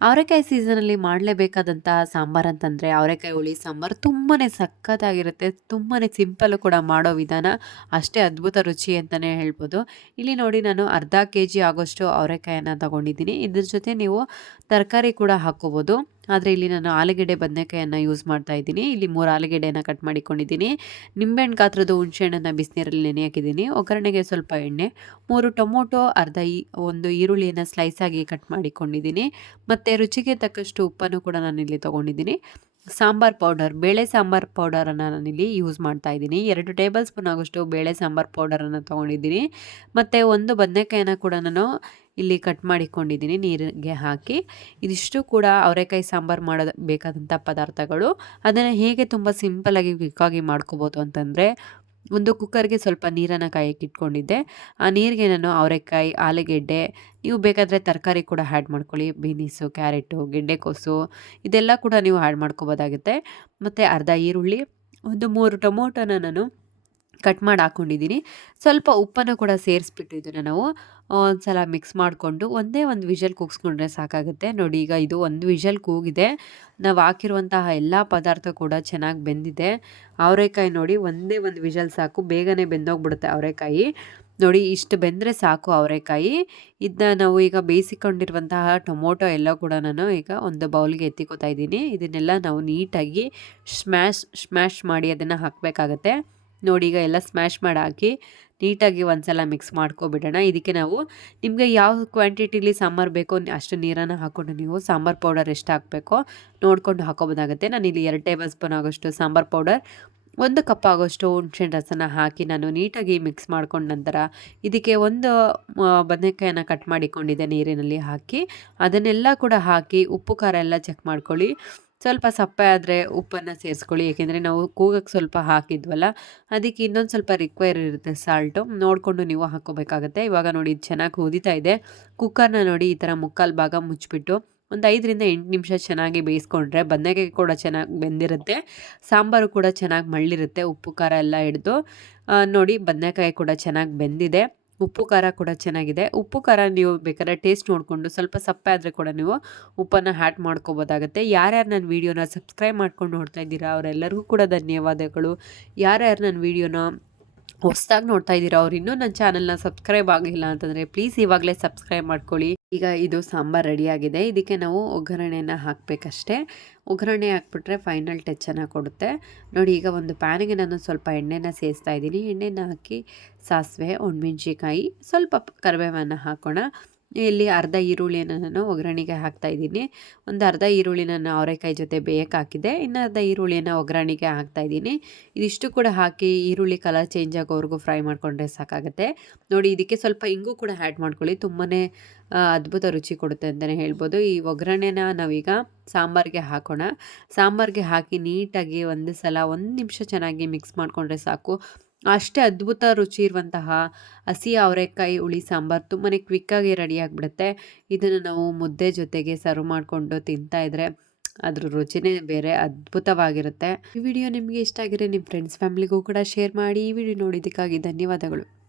ಅವರೆಕಾಯಿ ಸೀಸನಲ್ಲಿ ಮಾಡಲೇಬೇಕಾದಂಥ ಸಾಂಬಾರು ಅಂತಂದರೆ ಅವರೆಕಾಯಿ ಹುಳಿ, ಸಾಂಬಾರು ತುಂಬಾ ಸಖತ್ತಾಗಿರುತ್ತೆ ತುಂಬಾ ಸಿಂಪಲ್ ಕೂಡ ಮಾಡೋ ವಿಧಾನ. ಅಷ್ಟೇ ಅದ್ಭುತ ರುಚಿ ಅಂತಲೇ ಹೇಳ್ಬೋದು. ಇಲ್ಲಿ ನೋಡಿ ನಾನು ಅರ್ಧ ಕೆ ಜಿ ಆಗೋಷ್ಟು ಅವರೆಕಾಯನ್ನು ತಗೊಂಡಿದ್ದೀನಿ. ಇದ್ರ ಜೊತೆ ನೀವು ತರಕಾರಿ ಕೂಡ ಹಾಕ್ಕೋಬೋದು. ಆದರೆ ಇಲ್ಲಿ ನಾನು ಆಲೂಗೆಡ್ಡೆ ಬದನೆಕಾಯನ್ನು ಯೂಸ್ ಮಾಡ್ತಾ ಇದ್ದೀನಿ. ಇಲ್ಲಿ ಮೂರು ಆಲೂಗೆಡ್ಡೆನ ಕಟ್ ಮಾಡಿಕೊಂಡಿದ್ದೀನಿ. ನಿಂಬೆಹಣ್ಣು ಗಾತ್ರದ ಹುಣಸೆಹಣ್ಣನ್ನು ಬಿಸಿನೀರಲ್ಲಿ ನೆನೆ ಹಾಕಿದ್ದೀನಿ ಒಗ್ಗರಣೆಗೆ ಸ್ವಲ್ಪ ಎಣ್ಣೆ, ಮೂರು ಟೊಮೊಟೊ, ಅರ್ಧ ಒಂದು ಈರುಳ್ಳಿಯನ್ನು ಸ್ಲೈಸಾಗಿ ಕಟ್ ಮಾಡಿಕೊಂಡಿದ್ದೀನಿ. ಮತ್ತು ರುಚಿಗೆ ತಕ್ಕಷ್ಟು ಉಪ್ಪನ್ನು ಕೂಡ ನಾನು ಇಲ್ಲಿ ತೊಗೊಂಡಿದ್ದೀನಿ. ಸಾಂಬಾರ್ ಪೌಡರ್ ಬೇಳೆ ಸಾಂಬಾರ್ ಪೌಡರನ್ನು ನಾನಿಲ್ಲಿ ಯೂಸ್ ಮಾಡ್ತಾ ಇದ್ದೀನಿ. ಎರಡು ಟೇಬಲ್ ಸ್ಪೂನ್ ಆಗೋಷ್ಟು ಬೇಳೆ ಸಾಂಬಾರ್ ಪೌಡರನ್ನು ತೊಗೊಂಡಿದ್ದೀನಿ. ಮತ್ತು ಒಂದು ಬದನೆಕಾಯನ್ನು ಕೂಡ ನಾನು ಇಲ್ಲಿ ಕಟ್ ಮಾಡಿಕೊಂಡಿದ್ದೀನಿ ನೀರಿಗೆ ಹಾಕಿ. ಇದಿಷ್ಟು ಕೂಡ ಅವರೆಕಾಯಿ ಸಾಂಬಾರು ಮಾಡೋದು ಬೇಕಾದಂಥ ಪದಾರ್ಥಗಳು. ಅದನ್ನು ಹೇಗೆ ತುಂಬ ಸಿಂಪಲಾಗಿ ಕ್ವಿಕ್ಕಾಗಿ ಮಾಡ್ಕೋಬೋದು ಅಂತಂದರೆ, ಒಂದು ಕುಕ್ಕರ್ಗೆ ಸ್ವಲ್ಪ ನೀರನ್ನು ಕಾಯಕ್ಕೆ ಇಟ್ಕೊಂಡಿದ್ದೆ. ಆ ನೀರಿಗೆ ನಾನು ಅವರೆಕಾಯಿ, ಆಲೂಗೆಡ್ಡೆ, ನೀವು ಬೇಕಾದರೆ ತರಕಾರಿ ಕೂಡ ಆ್ಯಡ್ ಮಾಡ್ಕೊಳ್ಳಿ. ಬೀನೀಸು, ಕ್ಯಾರೆಟು ಗೆಡ್ಡೆಕೋಸು ಇದೆಲ್ಲ ಕೂಡ ನೀವು ಆ್ಯಡ್ ಮಾಡ್ಕೋಬೋದಾಗುತ್ತೆ. ಮತ್ತು ಅರ್ಧ ಈರುಳ್ಳಿ, ಒಂದು ಮೂರು ಟೊಮೊಟೊನ ನಾನು ಕಟ್ ಮಾಡಿ ಹಾಕ್ಕೊಂಡಿದ್ದೀನಿ ಸ್ವಲ್ಪ ಉಪ್ಪನ್ನು ಕೂಡ ಸೇರಿಸ್ಬಿಟ್ಟು ನಾವು. ಒಂದು ಸಲ ಮಿಕ್ಸ್ ಮಾಡಿಕೊಂಡು ಒಂದೇ ಒಂದು ವಿಷಲ್ ಕೂಗಿಸ್ಕೊಂಡ್ರೆ ಸಾಕಾಗುತ್ತೆ. ನೋಡಿ ಈಗ ಇದು ಒಂದು ವಿಷಲ್ ಕೂಗಿದೆ. ನಾವು ಹಾಕಿರುವಂತಹ ಎಲ್ಲ ಪದಾರ್ಥ ಕೂಡ ಚೆನ್ನಾಗಿ ಬೆಂದಿದೆ. ಅವರೆಕಾಯಿ ನೋಡಿ ಒಂದೇ ಒಂದು ವಿಷಲ್ ಸಾಕು. ಬೇಗನೆ ಬೆಂದೋಗ್ಬಿಡುತ್ತೆ ಅವರೆಕಾಯಿ. ನೋಡಿ ಇಷ್ಟು ಬೆಂದರೆ ಸಾಕು ಅವರೆಕಾಯಿ. ಇದನ್ನ ನಾವು ಈಗ ಬೇಯಿಸಿಕೊಂಡಿರುವಂತಹ ಟೊಮೊಟೊ ಎಲ್ಲ ಕೂಡ ನಾನು ಈಗ ಒಂದು ಬೌಲ್ಗೆ ಎತ್ತಿಕೊತಾ ಇದ್ದೀನಿ. ಇದನ್ನೆಲ್ಲ ನಾವು ನೀಟಾಗಿ ಸ್ಮ್ಯಾಶ್ ಸ್ಮ್ಯಾಶ್ ಮಾಡಿ ಅದನ್ನು ಹಾಕಬೇಕಾಗತ್ತೆ. ನೋಡಿ ಈಗ ಎಲ್ಲ ಸ್ಮ್ಯಾಶ್ ಮಾಡಿ ಹಾಕಿ ನೀಟಾಗಿ ಒಂದ್ಸಲ ಮಿಕ್ಸ್ ಮಾಡ್ಕೊಬಿಡೋಣ. ಇದಕ್ಕೆ ನಾವು ನಿಮಗೆ ಯಾವ ಕ್ವಾಂಟಿಟಿಲಿ ಸಾಂಬಾರು ಬೇಕೋ ಅಷ್ಟು ನೀರನ್ನು ಹಾಕ್ಕೊಂಡು ನೀವು ಸಾಂಬಾರು ಪೌಡರ್ ಎಷ್ಟು ಹಾಕಬೇಕೋ ನೋಡಿಕೊಂಡು ಹಾಕೋಬೋದಾಗುತ್ತೆ. ನಾನು ಇಲ್ಲಿ ಎರಡು ಟೇಬಲ್ ಸ್ಪೂನ್ ಆಗೋಷ್ಟು ಸಾಂಬಾರು ಪೌಡರ್ ಒಂದು ಕಪ್ ಆಗೋಷ್ಟು ಹುಣ್ಸೆಹಣ್ಣು ರಸನ ಹಾಕಿ ನಾನು ನೀಟಾಗಿ ಮಿಕ್ಸ್ ಮಾಡ್ಕೊಂಡ ನಂತರ ಇದಕ್ಕೆ ಒಂದು ಬದನೆಕಾಯನ್ನು ಕಟ್ ಮಾಡಿಕೊಂಡಿದ್ದೆ ನೀರಿನಲ್ಲಿ ಹಾಕಿ, ಅದನ್ನೆಲ್ಲ ಕೂಡ ಹಾಕಿ ಉಪ್ಪು ಖಾರ ಎಲ್ಲ ಚೆಕ್ ಮಾಡ್ಕೊಳ್ಳಿ. ಸ್ವಲ್ಪ ಸಪ್ಪೆ ಆದರೆ ಉಪ್ಪನ್ನು ಸೇರಿಸ್ಕೊಳ್ಳಿ. ಏಕೆಂದರೆ ನಾವು ಕೂಗಕ್ಕೆ ಸ್ವಲ್ಪ ಹಾಕಿದ್ವಲ್ಲ, ಅದಕ್ಕೆ ಇನ್ನೊಂದು ಸ್ವಲ್ಪ ರಿಕ್ವೈರ್ ಇರುತ್ತೆ ಸಾಲ್ಟು ನೋಡಿಕೊಂಡು ನೀವು ಹಾಕೋಬೇಕಾಗತ್ತೆ ಇವಾಗ ನೋಡಿ ಇದು ಚೆನ್ನಾಗಿ ಕುದೀತಾ ಇದೆ. ಕುಕ್ಕರ್ನ ನೋಡಿ ಈ ಥರ ಮುಕ್ಕಾಲು ಭಾಗ ಮುಚ್ಚಿಬಿಟ್ಟು ಒಂದು ಐದರಿಂದ ಎಂಟು ನಿಮಿಷ ಚೆನ್ನಾಗಿ ಬೇಯಿಸ್ಕೊಂಡ್ರೆ ಬದನೆಕಾಯಿ ಕೂಡ ಚೆನ್ನಾಗಿ ಬೆಂದಿರುತ್ತೆ. ಸಾಂಬಾರು ಕೂಡ ಚೆನ್ನಾಗಿ ಮಳ್ಳಿರುತ್ತೆ. ಉಪ್ಪು, ಖಾರ ಎಲ್ಲ ಹಿಡ್ದು. ನೋಡಿ ಬದನೆಕಾಯಿ ಕೂಡ ಚೆನ್ನಾಗಿ ಬೆಂದಿದೆ. ಉಪ್ಪು ಖಾರ ಕೂಡ ಚೆನ್ನಾಗಿದೆ. ಉಪ್ಪು ಖಾರ ನೀವು ಬೇಕಾದ್ರೆ ಟೇಸ್ಟ್ ನೋಡಿಕೊಂಡು ಸ್ವಲ್ಪ ಸಪ್ಪೆ ಆದರೆ ಕೂಡ ನೀವು ಉಪ್ಪನ್ನು ಹ್ಯಾಡ್ ಮಾಡ್ಕೋಬೋದಾಗುತ್ತೆ. ಯಾರ್ಯಾರು ನನ್ನ ವೀಡಿಯೋನ ಸಬ್ಸ್ಕ್ರೈಬ್ ಮಾಡ್ಕೊಂಡು ನೋಡ್ತಾ ಇದ್ದೀರಾ, ಅವರೆಲ್ಲರಿಗೂ ಕೂಡ ಧನ್ಯವಾದಗಳು. ಯಾರ್ಯಾರು ನನ್ನ ವೀಡಿಯೋನ ಹೊಸ್ದಾಗಿ ನೋಡ್ತಾ ಇದ್ದೀರಾ, ಅವ್ರು ಇನ್ನೂ ನನ್ನ ಚಾನಲ್ನ ಸಬ್ಸ್ಕ್ರೈಬ್ ಆಗಿಲ್ಲ ಅಂತಂದರೆ ಪ್ಲೀಸ್ ಇವಾಗಲೇ ಸಬ್ಸ್ಕ್ರೈಬ್ ಮಾಡ್ಕೊಳ್ಳಿ. ಈಗ ಇದು ಸಾಂಬಾರು ರೆಡಿಯಾಗಿದೆ. ಇದಕ್ಕೆ ನಾವು ಒಗ್ಗರಣೆನ ಹಾಕಬೇಕಷ್ಟೆ. ಒಗ್ಗರಣೆ ಹಾಕ್ಬಿಟ್ರೆ ಫೈನಲ್ ಟಚ್ಚನ್ನು ಕೊಡುತ್ತೆ. ನೋಡಿ, ಈಗ ಒಂದು ಪ್ಯಾನಿಗೆ ನಾನು ಸ್ವಲ್ಪ ಎಣ್ಣೆನ ಸೇರಿಸ್ತಾ ಇದ್ದೀನಿ. ಎಣ್ಣೆನ ಹಾಕಿ ಸಾಸಿವೆ ಒಣಮೆಣ್ಸಿಕಾಯಿ ಸ್ವಲ್ಪ ಕರಿಬೇವನ್ನು ಹಾಕೋಣ. ಇಲ್ಲಿ ಅರ್ಧ ಈರುಳ್ಳಿಯನ್ನು ನಾನು ಒಗ್ಗರಣೆಗೆ ಹಾಕ್ತಾ ಇದ್ದೀನಿ. ಒಂದು ಅರ್ಧ ಈರುಳ್ಳಿನ ನಾನು ಅವರೆಕಾಯಿ ಜೊತೆ ಬೇಯಕ್ಕೆ ಹಾಕಿದ್ದೆ. ಇನ್ನು ಅರ್ಧ ಈರುಳ್ಳಿಯನ್ನು ಒಗ್ಗರಣೆಗೆ ಹಾಕ್ತಾ ಇದ್ದೀನಿ. ಇದಿಷ್ಟು ಕೂಡ ಹಾಕಿ ಈರುಳ್ಳಿ ಕಲರ್ ಚೇಂಜ್ ಆಗೋವರೆಗೂ ಫ್ರೈ ಮಾಡಿಕೊಂಡ್ರೆ ಸಾಕಾಗುತ್ತೆ. ನೋಡಿ, ಇದಕ್ಕೆ ಸ್ವಲ್ಪ ಇಂಗು ಕೂಡ ಆ್ಯಡ್ ಮಾಡ್ಕೊಳ್ಳಿ. ತುಂಬಾ ಅದ್ಭುತ ರುಚಿ ಕೊಡುತ್ತೆ ಅಂತಲೇ ಹೇಳ್ಬೋದು. ಈ ಒಗ್ಗರಣೆನ ನಾವೀಗ ಸಾಂಬಾರಿಗೆ ಹಾಕೋಣ. ಸಾಂಬಾರಿಗೆ ಹಾಕಿ ನೀಟಾಗಿ ಒಂದು ಸಲ, ಒಂದು ನಿಮಿಷ ಚೆನ್ನಾಗಿ ಮಿಕ್ಸ್ ಮಾಡಿಕೊಂಡ್ರೆ ಸಾಕು. ಅಷ್ಟೇ ಅದ್ಭುತ ರುಚಿ ಇರುವಂತಹ ಹಸಿ ಅವರೆಕಾಯಿ ಹುಳಿ ಸಾಂಬಾರು ತುಂಬಾ ಕ್ವಿಕ್ಕಾಗಿ ರೆಡಿ ಆಗಿಬಿಡುತ್ತೆ. ಇದನ್ನು ನಾವು ಮುದ್ದೆ ಜೊತೆಗೆ ಸರ್ವ್ ಮಾಡಿಕೊಂಡು ತಿಂತಾ ಇದ್ರೆ ಅದ್ರ ರುಚಿನೇ ಬೇರೆ ಅದ್ಭುತವಾಗಿರುತ್ತೆ. ಈ ವಿಡಿಯೋ ನಿಮಗೆ ಇಷ್ಟ ಆಗಿದ್ರೆ ನಿಮ್ಮ ಫ್ರೆಂಡ್ಸ್ ಫ್ಯಾಮಿಲಿಗೂ ಕೂಡ ಶೇರ್ ಮಾಡಿ. ಈ ವಿಡಿಯೋ ನೋಡಿದ್ದಕ್ಕಾಗಿ ಧನ್ಯವಾದಗಳು.